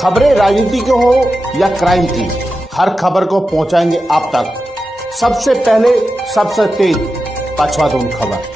खबरें राजनीति की हो या क्राइम की, हर खबर को पहुंचाएंगे आप तक सबसे पहले, सबसे तेज पचवाधुन खबर।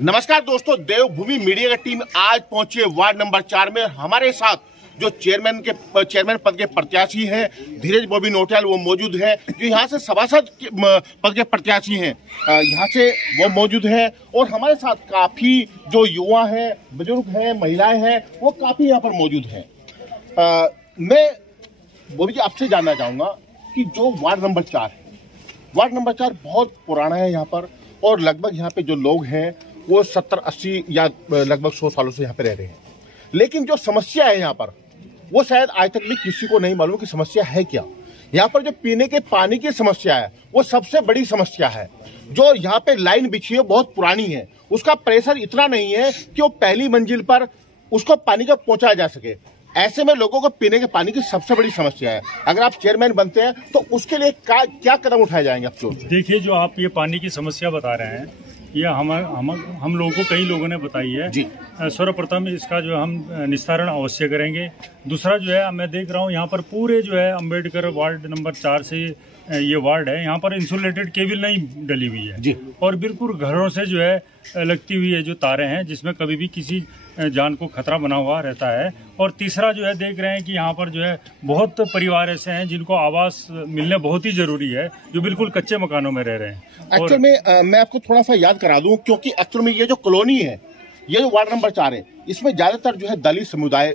नमस्कार दोस्तों, देवभूमि मीडिया की टीम आज पहुंची है वार्ड नंबर 4 में। हमारे साथ जो चेयरमैन पद के प्रत्याशी हैं धीरज बॉबी नौटियाल, वो मौजूद हैं। जो यहाँ से सभासद पद के प्रत्याशी हैं, यहाँ से वो मौजूद हैं। और हमारे साथ काफी जो युवा हैं, बुजुर्ग हैं, महिलाएं हैं, वो काफी यहाँ पर मौजूद हैं। मैं बॉबी जी आपसे जानना चाहूंगा कि जो वार्ड नंबर 4 है, वार्ड नंबर 4 बहुत पुराना है यहाँ पर, और लगभग यहाँ पे जो लोग हैं वो 70-80 या लगभग 100 सालों से यहाँ पे रह रहे हैं। लेकिन जो समस्या है यहाँ पर, वो शायद आज तक भी किसी को नहीं मालूम कि समस्या है क्या। यहाँ पर जो पीने के पानी की समस्या है वो सबसे बड़ी समस्या है। जो यहाँ पे लाइन बिछी है बहुत पुरानी है, उसका प्रेशर इतना नहीं है कि वो पहली मंजिल पर उसको पानी को पहुंचाया जा सके। ऐसे में लोगों को पीने के पानी की सबसे बड़ी समस्या है। अगर आप चेयरमैन बनते हैं तो उसके लिए क्या कदम उठाए जाएंगे आपको? देखिए, जो आप ये पानी की समस्या बता रहे हैं, ये हम लोगों को कई लोगों ने बताई है जी। सर्वप्रथम इसका जो हम निस्तारण अवश्य करेंगे। दूसरा जो है, मैं देख रहा हूँ यहाँ पर पूरे जो है अम्बेडकर वार्ड नंबर 4 से ये वार्ड है, यहाँ पर इंसुलेटेड केबल नहीं डली हुई है जी। और बिल्कुल घरों से जो है लगती हुई है जो तारें हैं, जिसमें कभी भी किसी जान को खतरा बना हुआ रहता है। और तीसरा जो है, देख रहे हैं कि यहाँ पर जो है बहुत परिवार ऐसे हैं जिनको आवास मिलने बहुत ही जरूरी है, जो बिल्कुल कच्चे मकानों में रह रहे हैं। एक्चुअल में मैं आपको थोड़ा सा याद करा दूं, क्योंकि एक्चुअल में ये जो कॉलोनी है, ये जो वार्ड नंबर 4 है, इसमें ज्यादातर जो है दलित समुदाय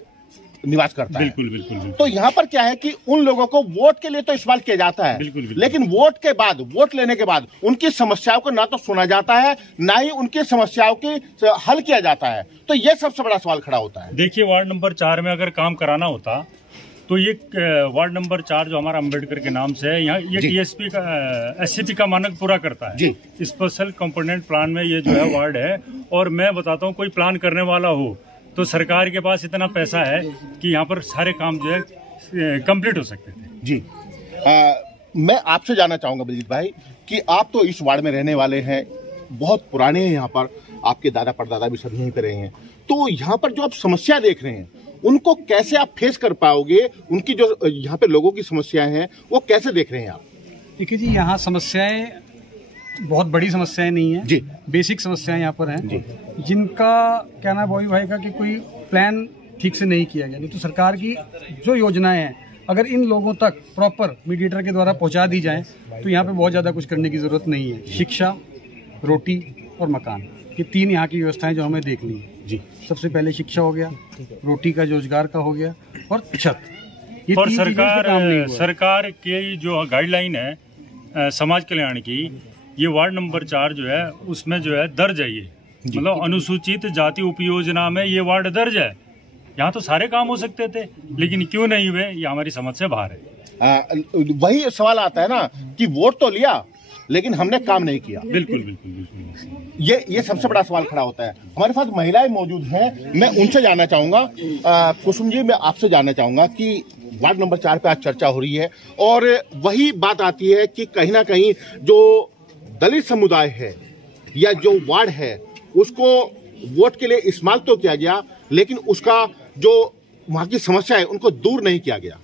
निवास करता है। बिल्कुल। तो यहाँ पर क्या है कि उन लोगों को वोट के लिए तो इस्तेमाल किया जाता है, बिल्कुल। लेकिन वोट लेने के बाद उनकी समस्याओं को ना तो सुना जाता है, ना ही उनकी समस्याओं की हल किया जाता है। तो ये सबसे बड़ा सवाल खड़ा होता है। देखिए, वार्ड नंबर 4 में अगर काम कराना होता तो ये वार्ड नंबर 4 जो हमारा अम्बेडकर के नाम से है, यहाँ ये टीएसपी का एससीटी का मानक पूरा करता है जी। स्पेशल कंपोनेंट प्लान में ये जो है वार्ड है। और मैं बताता हूँ, कोई प्लान करने वाला हो तो सरकार के पास इतना पैसा है कि यहाँ पर सारे काम जो है कंप्लीट हो सकते थे जी। मैं आपसे जानना चाहूंगा बलजीत भाई कि आप तो इस वार्ड में रहने वाले हैं, बहुत पुराने हैं, यहाँ पर आपके दादा परदादा भी सब यहीं पे रहे हैं। तो यहाँ पर जो आप समस्या देख रहे हैं, उनको कैसे आप फेस कर पाओगे? उनकी जो यहाँ पे लोगों की समस्याएं हैं वो कैसे देख रहे हैं आप? देखिए जी, यहाँ समस्याएं बहुत बड़ी समस्याएं नहीं है जी, बेसिक समस्याएं यहाँ पर हैं जी। जिनका कहना है बॉबी भाई का कि कोई प्लान ठीक से नहीं किया गया। नहीं तो सरकार की जो योजनाएं हैं, अगर इन लोगों तक प्रॉपर मीडिएटर के द्वारा पहुंचा दी जाए तो यहाँ पे बहुत ज्यादा कुछ करने की जरूरत नहीं है। शिक्षा, रोटी और मकान, ये 3 यहाँ की व्यवस्थाएं जो हमें देखनी है जी। सबसे पहले शिक्षा हो गया, रोटी का रोजगार का हो गया, और छत। और सरकार की जो गाइडलाइन है समाज कल्याण की, ये वार्ड नंबर 4 जो है उसमें जो है दर्ज है। ये मतलब अनुसूचित जाति उपयोजना में ये वार्ड दर्ज है। यहाँ तो सारे काम हो सकते थे, लेकिन क्यों नहीं हुए, ये हमारी समझ से बाहर है। वही सवाल आता है ना कि वोट तो लिया लेकिन हमने काम नहीं किया। बिल्कुल। ये सबसे बड़ा सवाल खड़ा होता है। हमारे साथ महिलाएं मौजूद हैं, मैं उनसे जानना चाहूंगा। कुसुम जी, मैं आपसे जानना चाहूंगा कि वार्ड नंबर 4 पे आज चर्चा हो रही है, और वही बात आती है कि कहीं ना कहीं जो दलित समुदाय है या जो वार्ड है, उसको वोट के लिए इस्तेमाल तो किया गया, लेकिन उसका जो वहाँ की समस्या है उनको दूर नहीं किया गया।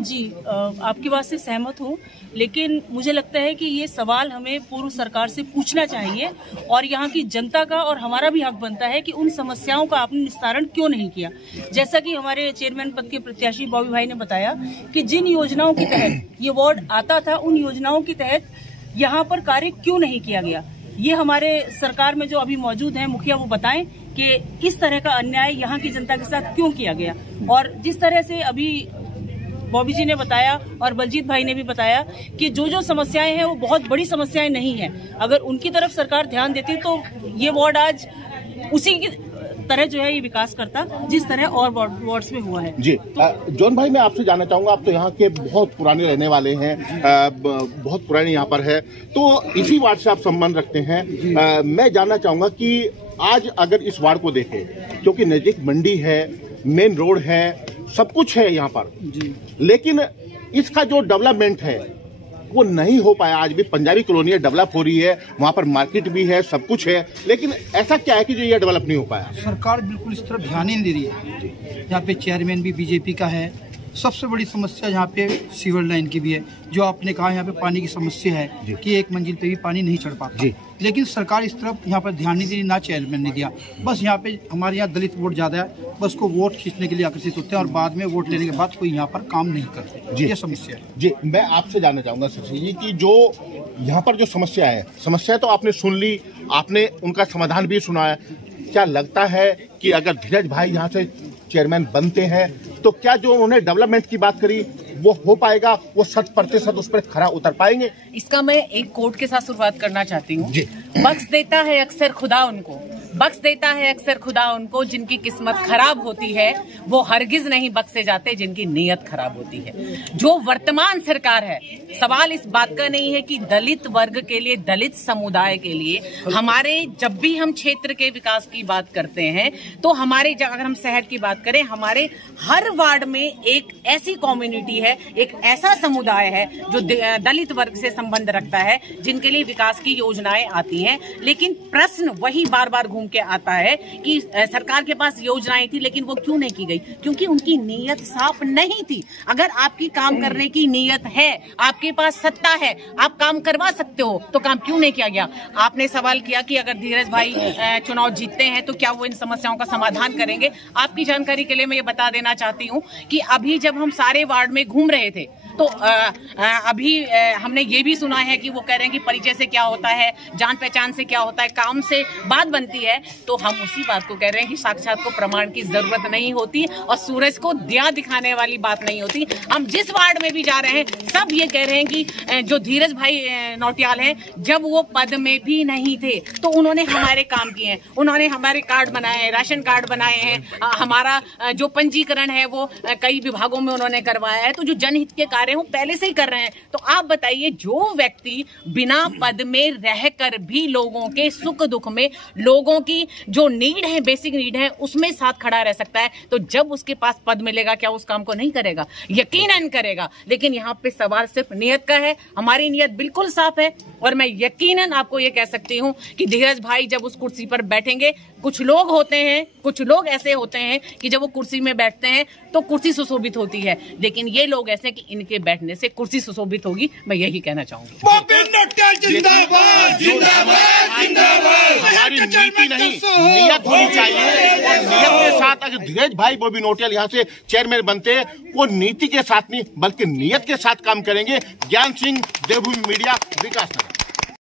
जी, आपकी बात से सहमत हूँ, लेकिन मुझे लगता है कि ये सवाल हमें पूर्व सरकार से पूछना चाहिए, और यहाँ की जनता का और हमारा भी हक बनता है कि उन समस्याओं का आपने निस्तारण क्यों नहीं किया। जैसा कि हमारे चेयरमैन पद के प्रत्याशी बॉबी भाई ने बताया कि जिन योजनाओं के तहत ये वार्ड आता था, उन योजनाओं के तहत यहाँ पर कार्य क्यों नहीं किया गया। ये हमारे सरकार में जो अभी मौजूद हैं मुखिया, वो बताएं कि इस तरह का अन्याय यहाँ की जनता के साथ क्यों किया गया। और जिस तरह से अभी बॉबी जी ने बताया और बलजीत भाई ने भी बताया कि जो समस्याएं हैं वो बहुत बड़ी समस्याएं नहीं है। अगर उनकी तरफ सरकार ध्यान देती तो ये वार्ड आज उसी की तरह जो है ये विकास करता जिस तरह और वार्ड्स में हुआ है जी। जॉन भाई, मैं आपसे जानना चाहूंगा, आप तो यहाँ के बहुत पुराने रहने वाले हैं, बहुत पुराने यहाँ पर है, तो इसी वार्ड से आप संबंध रखते हैं। मैं जानना चाहूंगा कि आज अगर इस वार्ड को देखें, क्योंकि नजदीक मंडी है, मेन रोड है, सब कुछ है यहाँ पर जी, लेकिन इसका जो डेवलपमेंट है वो नहीं हो पाया। आज भी पंजाबी कॉलोनी डेवलप हो रही है, वहाँ पर मार्केट भी है, सब कुछ है, लेकिन ऐसा क्या है कि जो ये डेवलप नहीं हो पाया? सरकार बिल्कुल इस तरफ ध्यान ही नहीं दे रही है। यहाँ पे चेयरमैन भी बीजेपी का है। सबसे बड़ी समस्या यहाँ पे सीवर लाइन की भी है। जो आपने कहा यहाँ पे पानी की समस्या है कि एक मंजिल पे भी पानी नहीं चढ़ पाता, लेकिन सरकार इस तरफ यहाँ पर ध्यान नहीं दे रही, ना चेयरमैन ने दिया। बस यहाँ पे हमारे यहाँ दलित वोट ज्यादा है, बस को वोट खींचने के लिए आकर्षित होते हैं और बाद में वोट लेने के बाद कोई यहाँ पर काम नहीं करते। ये समस्या है। जी, मैं आपसे जानना चाहूंगा शशि जी कि जो यहाँ पर जो समस्या तो आपने सुन ली, आपने उनका समाधान भी सुना है। क्या लगता है कि अगर धीरज भाई यहाँ से चेयरमैन बनते हैं तो क्या जो उन्होंने डेवलपमेंट की बात करी वो हो पाएगा? वो 100% उस पर खरा उतर पाएंगे? इसका मैं एक कोट के साथ शुरुआत करना चाहती हूँ। बख्श देता है अक्सर खुदा उनको, बख्श देता है अक्सर खुदा उनको, जिनकी किस्मत खराब होती है वो हरगिज नहीं बख्शे जाते, जिनकी नीयत खराब होती है। जो वर्तमान सरकार है, सवाल इस बात का नहीं है कि दलित वर्ग के लिए, दलित समुदाय के लिए हमारे, जब भी हम क्षेत्र के विकास की बात करते हैं तो हमारे, अगर हम शहर की बात करें, हमारे हर वार्ड में एक ऐसी कम्युनिटी है, एक ऐसा समुदाय है जो दलित वर्ग से संबंध रखता है, जिनके लिए विकास की योजनाएं आती हैं। लेकिन प्रश्न वही बार बार घूम के आता है कि सरकार के पास योजनाएं थी लेकिन वो क्यों नहीं की गई? क्योंकि उनकी नीयत साफ नहीं थी। अगर आपकी काम करने की नीयत है, आपके पास सत्ता है, आप काम करवा सकते हो, तो काम क्यों नहीं किया गया? आपने सवाल किया कि अगर धीरज भाई चुनाव जीतते हैं तो क्या वो इन समस्याओं का समाधान करेंगे? आपकी जानकारी के लिए मैं ये बता देना चाहती हूँ कि अभी जब हम सारे वार्ड में घूम रहे थे तो अभी हमने ये भी सुना है कि वो कह रहे हैं कि परिचय से क्या होता है, जान पहचान से क्या होता है, काम से बात बनती है। तो हम उसी बात को कह रहे हैं कि साक्षात को प्रमाण की जरूरत नहीं होती और सूरज को दिया दिखाने वाली बात नहीं होती। हम जिस वार्ड में भी जा रहे हैं सब ये कह रहे हैं कि जो धीरज भाई नौटियाल हैं, जब वो पद में भी नहीं थे तो उन्होंने हमारे काम किए हैं, उन्होंने हमारे कार्ड बनाए हैं, राशन कार्ड बनाए हैं, हमारा जो पंजीकरण है वो कई विभागों में उन्होंने करवाया है। तो जो जनहित के कार्य वो पहले से ही कर रहे हैं। तो आप बताइए, जो व्यक्ति बिना पद में रहकर भी लोगों के सुख दुख में, लोगों की जो नीड है, बेसिक नीड है, उसमें साथ खड़ा रह सकता है, तो जब उसके पास पद मिलेगा क्या उस काम को नहीं करेगा? यकीनन करेगा। लेकिन यहाँ पे सवाल सिर्फ नियत का है। हमारी नियत बिल्कुल साफ है और मैं यकीनन आपको ये कह सकती हूँ कि धीरज भाई जब उस कुर्सी पर बैठेंगे, कुछ लोग होते हैं, कुछ लोग ऐसे होते हैं कि जब वो कुर्सी में बैठते हैं तो कुर्सी सुशोभित होती है, लेकिन ये लोग ऐसे कि इनके बैठने से कुर्सी सुशोभित होगी। मैं यही कहना चाहूंगी। हमारी नीति नहीं, नियत होनी चाहिए और नियत के साथ अगर धीरज भाई बॉबी नौटियाल यहाँ से चेयरमैन बनते हैं, वो नीति के साथ नहीं बल्कि नियत के साथ काम करेंगे। ज्ञान सिंह, देवभूमि मीडिया, विकास नगर।